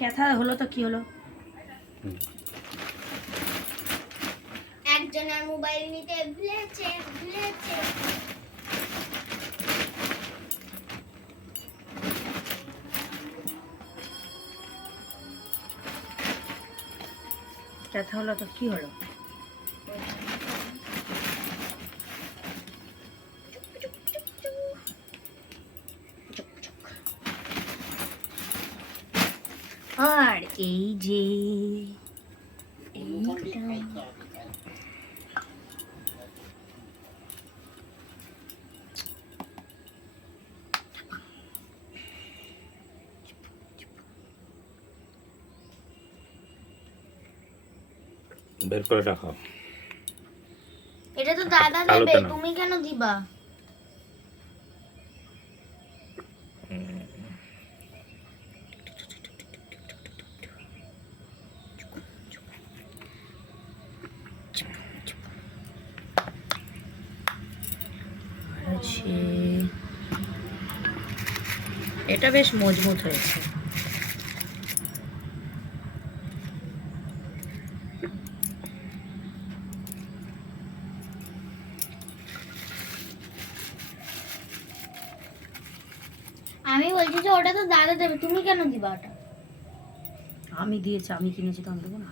কথা হলো তো কি হলো? একজনের মোবাইল নিতে ভুলেছে। কথা হলো তো কি হলো? আর এই যে বের করে রাখো। এটা তো দাদা দেবে, তুমি কেন দিবা? এটা বেশ মজবুত হয়েছে। আমি বলছি যে ওটা তো দাদা দেবে, তুমি কেন দিবা ওটা? আমি দিয়েছি, আমি কিনেছি তো আমি দেবো না?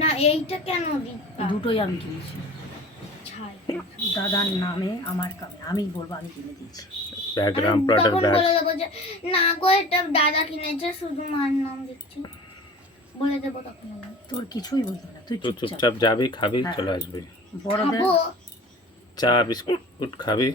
না এইটা কেন দিবা? দুটোই আমি কিনেছি। ছাই। দাদার নামে আমার কামে, আমি বলবো আমি কিনে দিয়েছি। ব্যাগ রামপ্রাটার তখন ব্যাগ। বলে দেবো যে না গো এটা দাদা কিনেছে, শুধু মার নাম দিচ্ছি, বলে দেবো তখন আমি। তোর কিছুই বলতে হবে না, তুই তুই চুপচাপ চুপচাপ যাবি, খাবি, হ্যাঁ। চলে আসবি। বড়দের খাবো। চা বিস্কুট খাবি।